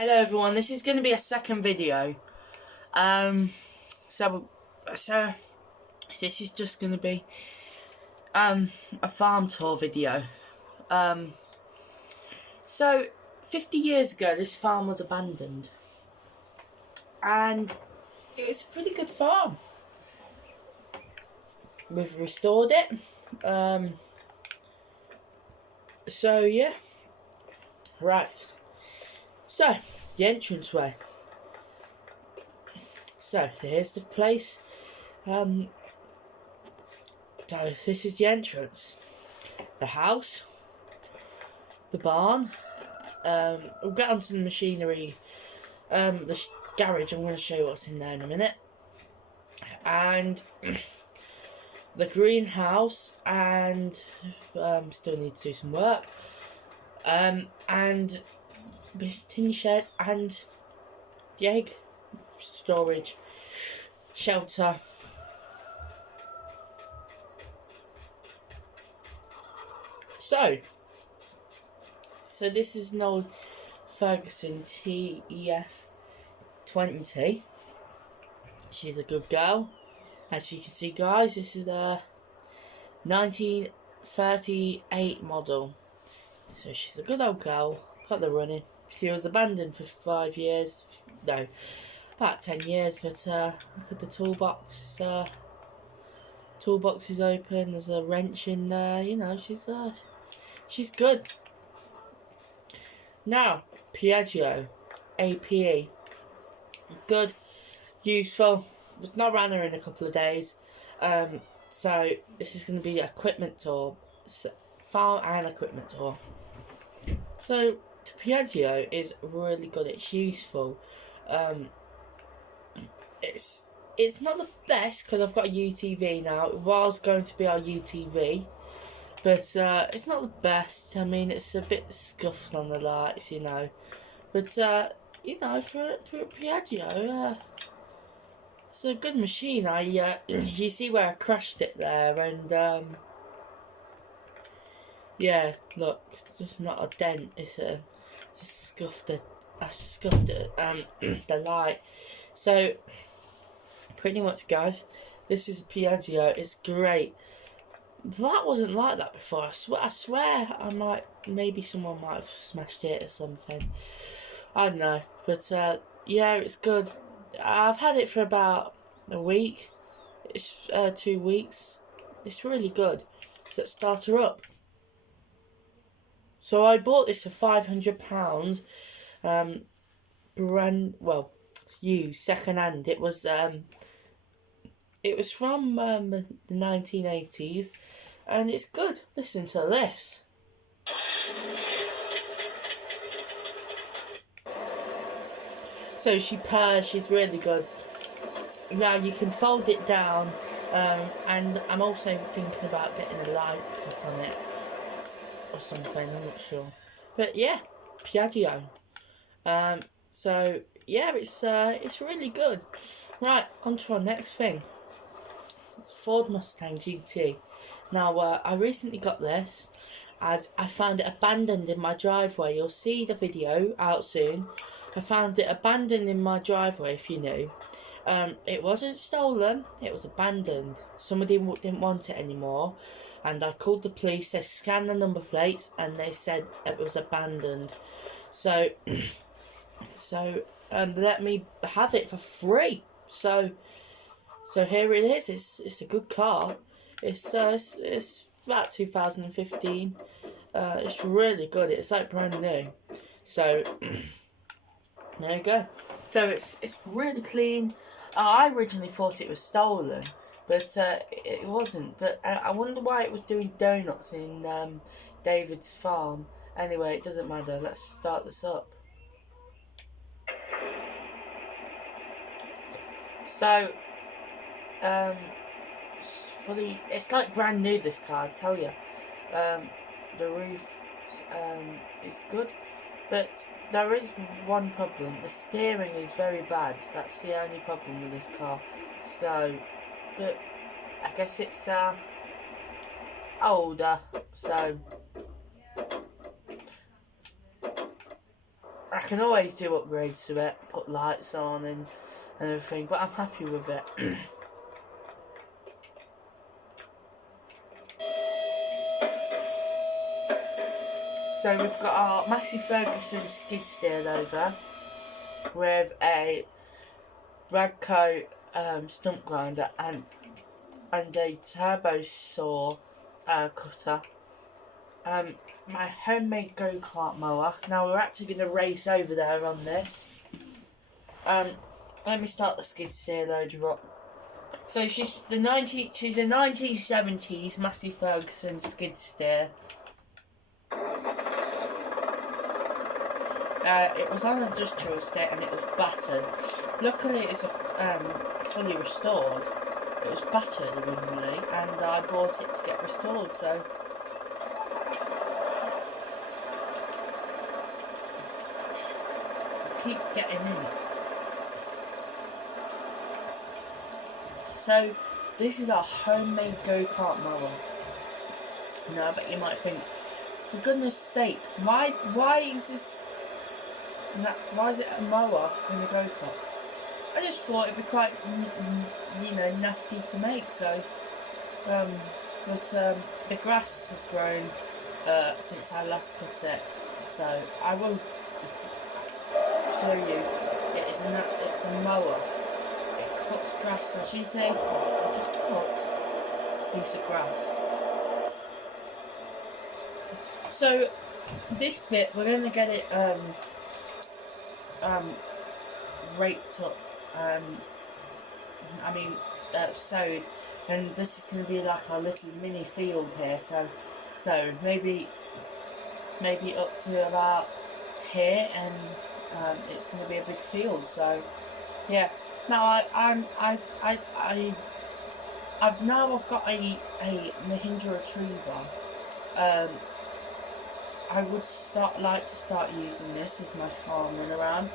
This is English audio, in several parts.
Hello everyone, this is going to be a second video. So this is just going to be a farm tour video. So 50 years ago this farm was abandoned and it was a pretty good farm. We've restored it. So yeah. Right. So, the entranceway. So, here's the place. So, this is the entrance. The house. The barn. We'll get onto the machinery. The garage, I'm going to show you what's in there in a minute. And the greenhouse. And still need to do some work. And this tin shed and the egg storage shelter. So this is an old Ferguson TEF20. She's a good girl. As you can see, guys, this is a 1938 model. So she's a good old girl. Got the running. She was abandoned for 5 years. No, about 10 years. But look at the toolbox. Toolbox is open. There's a wrench in there. You know, she's good. Now, Piaggio APE. Good, useful. We've not ran her in a couple of days. So this is going to be an equipment tour. Farm and equipment tour. So the Piaggio is really good. It's useful. It's not the best because I've got a UTV now. It was going to be our UTV, but it's not the best. I mean, it's a bit scuffed on the lights, you know. But you know, for a Piaggio, it's a good machine. You see where I crashed it there, and yeah, look, it's not a dent. It's a scuffed it. I scuffed it. The light. So pretty much, guys, this is a Piaggio. It's great. That wasn't like that before. I swear, maybe someone might have smashed it or something. I don't know, but yeah, it's good. I've had it for about a week. It's 2 weeks. It's really good. So let's start her up. So I bought this for £500. Used second hand. It was from the 1980s, and it's good. Listen to this. So she purrs. She's really good. Now you can fold it down, and I'm also thinking about getting a light put on it or something. I'm not sure, but yeah, Piaggio. So yeah, it's really good. Right, on to our next thing. Ford Mustang GT. Now I recently got this as I found it abandoned in my driveway. You'll see the video out soon. I found it abandoned in my driveway, if you knew. It wasn't stolen, it was abandoned. Somebody didn't want it anymore, and I called the police. They scanned the number plates and they said it was abandoned. So let me have it for free. So here it is. It's a good car. It's about 2015. It's really good. It's like brand new. So there you go. So it's really clean. I originally thought it was stolen, but it wasn't. But I wonder why it was doing donuts in David's farm. Anyway, it doesn't matter. Let's start this up. So, it's like brand new, this car, I tell you. The roof is good, but there is one problem. The steering is very bad. That's the only problem with this car. So, but I guess it's older, so I can always do upgrades to it, put lights on and everything, but I'm happy with it. So we've got our Massey Ferguson skid steer loader with a Bradco stump grinder and a turbo saw cutter. My homemade go-kart mower. Now we're actually going to race over there on this. Let me start the skid steer loader up. So she's a 1970s Massey Ferguson skid steer. It was on an industrial estate and it was battered. Luckily it's fully restored. It was battered originally and I bought it to get restored, so I keep getting in it. So this is our homemade go-kart mower. Now I bet you might think, for goodness sake, why is this? Why is it a mower in a go-kart? I just thought it'd be quite, nifty to make. So, but the grass has grown since I last cut it. So I will show you. It's a mower. It cuts grass. As you see, I just cut a piece of grass. So this bit we're gonna get it raked up, sowed, and this is going to be like our little mini field here, so maybe up to about here, and it's going to be a big field. So yeah, now I've got a Mahindra Retriever. I would like to start using this as my farm run around.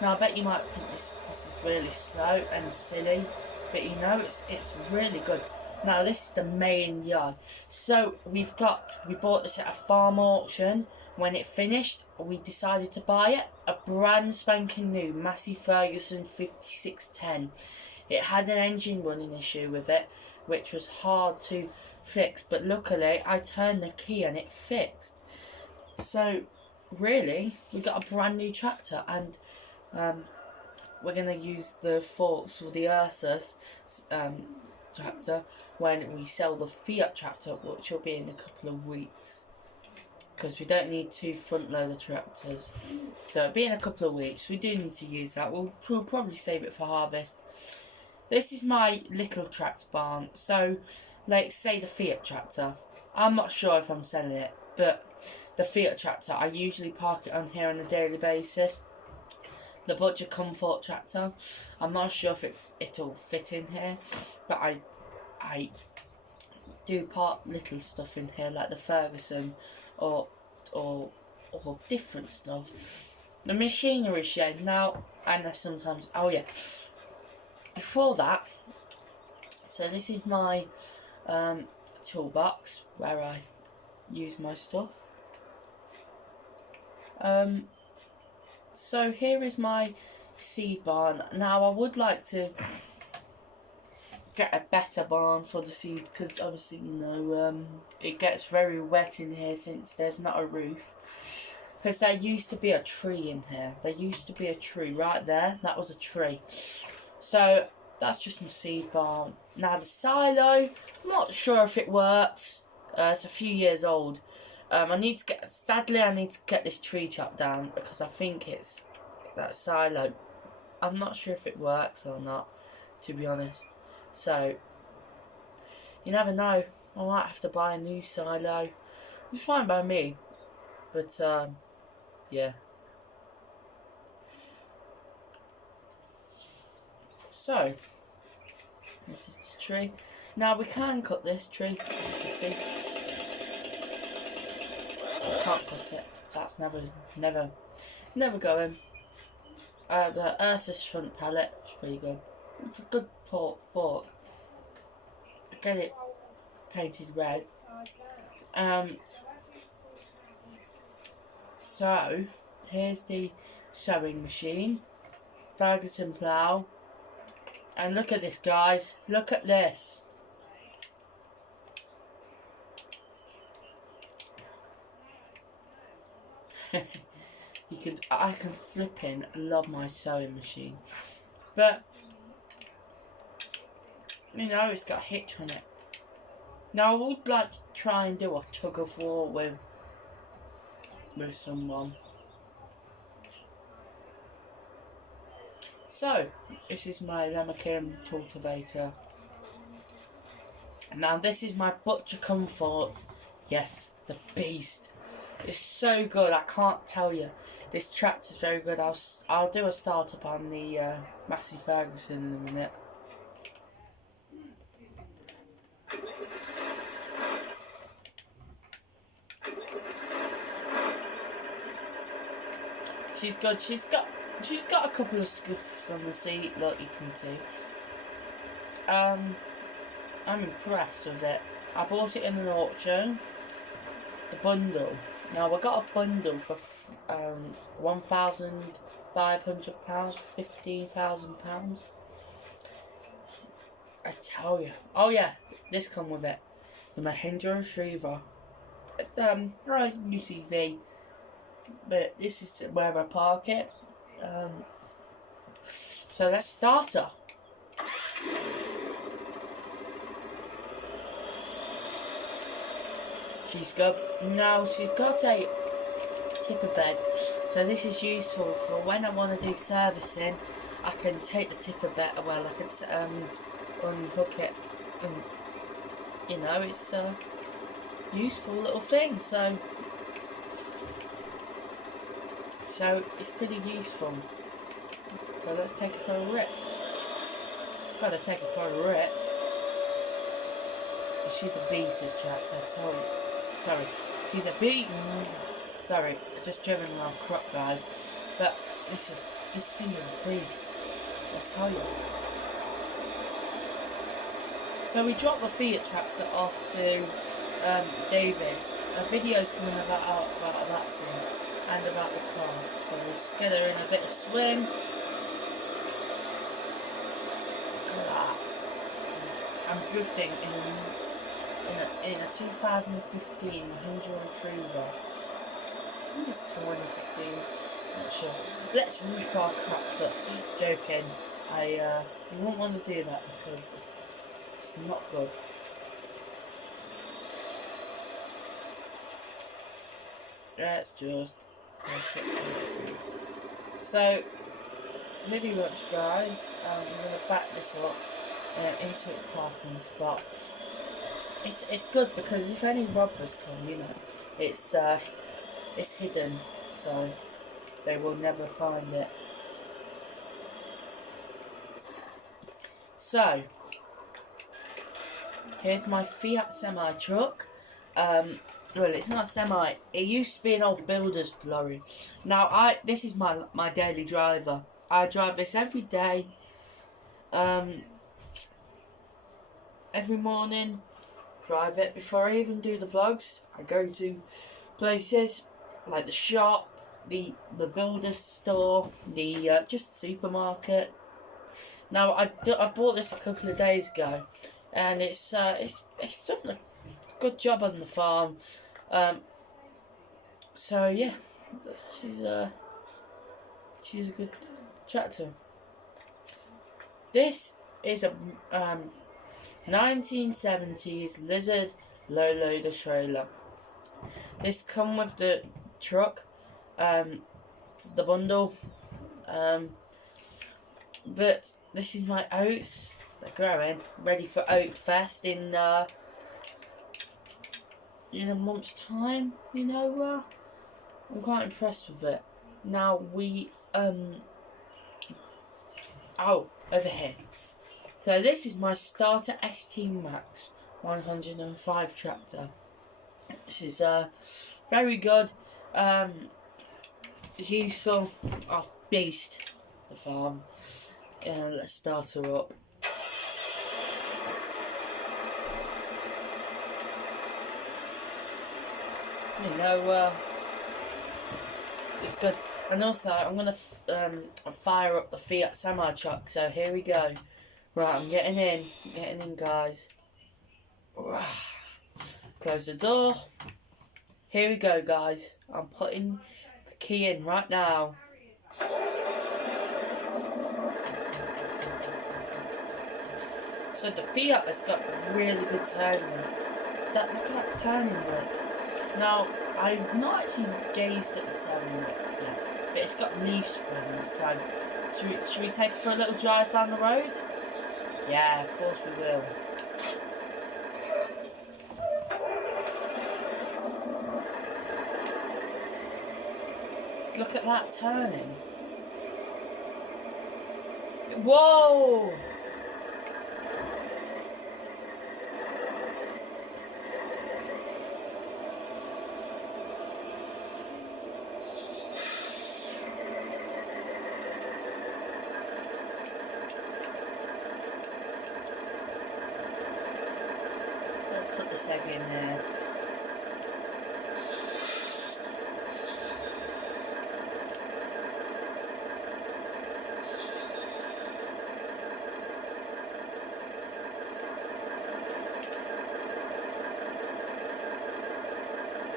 Now I bet you might think this is really slow and silly, but it's really good. Now this is the main yard. So we bought this at a farm auction. When it finished, we decided to buy it. A brand spanking new Massey Ferguson 5610. It had an engine running issue with it, which was hard to fix, but luckily I turned the key and it fixed. So really, we got a brand new tractor, and we're going to use the forks for the Ursus tractor when we sell the Fiat tractor, which will be in a couple of weeks, because we don't need 2 front loader tractors. So it'll be in a couple of weeks. We do need to use that. We'll probably save it for harvest. This is my little tractor barn. So like, say the Fiat tractor, I'm not sure if I'm selling it, but the Fiat tractor, I usually park it on here on a daily basis. The Butcher Comfort tractor, I'm not sure if it'll fit in here, but I do park little stuff in here like the Ferguson or different stuff. The machinery shed now, and I sometimes, before that, so this is my toolbox where I use my stuff. So here is my seed barn. Now I would like to get a better barn for the seed, because obviously it gets very wet in here since there's not a roof. Because there used to be a tree in here. There used to be a tree right there. That was a tree. So that's just my seed barn. Now the silo, I'm not sure if it works. It's a few years old. I need to get this tree chopped down, because I think it's that silo. I'm not sure if it works or not, to be honest. So you never know. I might have to buy a new silo. It's fine by me, but yeah. So this is the tree. Now we can cut this tree, as you can see. Can't cut it. That's never going. The Ursus front pallet is pretty good. It's a good fork. Get it painted red. So here's the sewing machine, Ferguson plough, and look at this, guys. Look at this. I can flipping love my sewing machine, but you know it's got a hitch on it. Now I would like to try and do a tug of war with someone. So this is my Lemmerkin cultivator. Now this is my Butcher Comfort. Yes, the beast. It's so good. I can't tell you. This tractor's very good. I'll do a startup on the Massey Ferguson in a minute. She's good. She's got a couple of scuffs on the seat. Look, you can see. I'm impressed with it. I bought it in an auction. The bundle. Now I got a bundle for £1,500, £15,000. I tell you. Oh yeah, this come with it. The Mahindra Retriever. UTV. But this is where I park it. So let's start her. She's got a tipper bed, so this is useful for when I want to do servicing. I can take the tipper bed. Well, I can unhook it, and you know it's a useful little thing. So it's pretty useful. So let's take it for a rip. Gotta take it for a rip. She's a beast, this tractor, I tell you. Sorry, she's a beast. Sorry, I just driven around crop, guys. But this thing is a beast, I tell you. So we dropped the Fiat tractor off to David's. A video's coming about that soon, and about the car. So we'll just get her in a bit of swing. Look at that. I'm drifting in a 2015 Mahindra Retriever. I think it's 2015. Not sure. Let's rip our crops up. Joking. You won't want to do that because it's not good. Let's just. So, pretty much, guys. I'm gonna back this up into its parking spot. It's good because if any robbers come, you know, it's hidden, so they will never find it. So here's my Fiat semi truck. Well, it's not a semi. It used to be an old builder's lorry. Now this is my daily driver. I drive this every day. Every morning. Drive it before I even do the vlogs. I go to places like the shop, the builder's store, the just supermarket. Now I bought this a couple of days ago, and it's done a good job on the farm. So yeah, she's a good tractor. This is a 1970s Lizard low loader trailer. This come with the truck, the bundle, but this is my oats. They're growing, ready for Oat Fest in a month's time. You know, I'm quite impressed with it. Now we over here. So this is my Starter ST Max 105 tractor. This is very good, useful, beast, the farm. Let's start her up. You know, it's good. And also, I'm gonna fire up the Fiat semi truck. So here we go. Right, I'm getting in, guys. Close the door. Here we go, guys. I'm putting the key in right now. So the Fiat has got really good turning. Look at that turning width. Now, I've not actually gazed at the turning width yet, but it's got leaf springs. So, should we take it for a little drive down the road? Yeah, of course we will. Look at that turning. Whoa! Let's put this egg in there.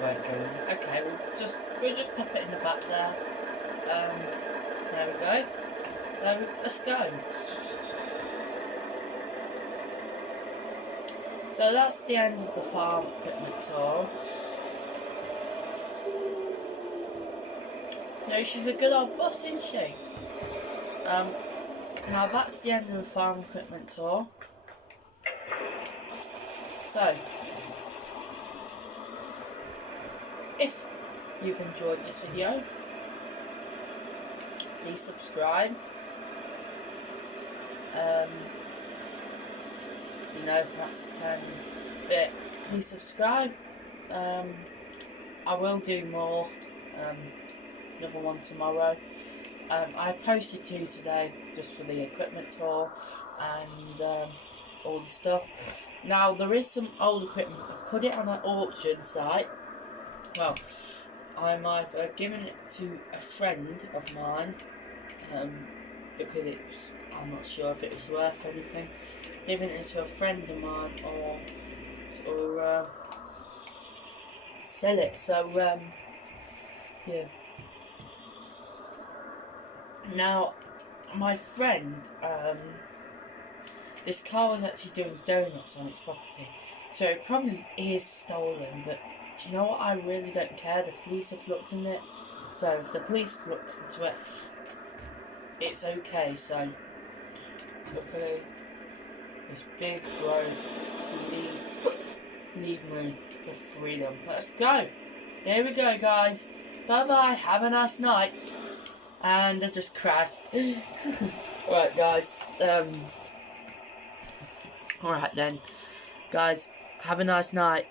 Won't go in. Okay, we'll just pop it in the back there. There we go. Let's go. So that's the end of the farm equipment tour. No, she's a good old boss, isn't she? Now that's the end of the farm equipment tour. So, if you've enjoyed this video, please subscribe. You know, that's a 10. But please subscribe. I will do more. Another one tomorrow. I posted 2 today just for the equipment tour and all the stuff. Now there is some old equipment. I put it on an auction site. Well, I'm either giving it to a friend of mine because I'm not sure if it was worth anything. Giving it to a friend of mine or sell it. So yeah. Now, my friend, this car was actually doing donuts on its property, so it probably is stolen, but do you know what, I really don't care. The police have looked in it, so if the police have looked into it, it's okay. So, luckily, this big road lead me to freedom. Let's go. Here we go, guys. Bye bye, have a nice night. And I just crashed. Alright, guys. Alright then. Guys, have a nice night.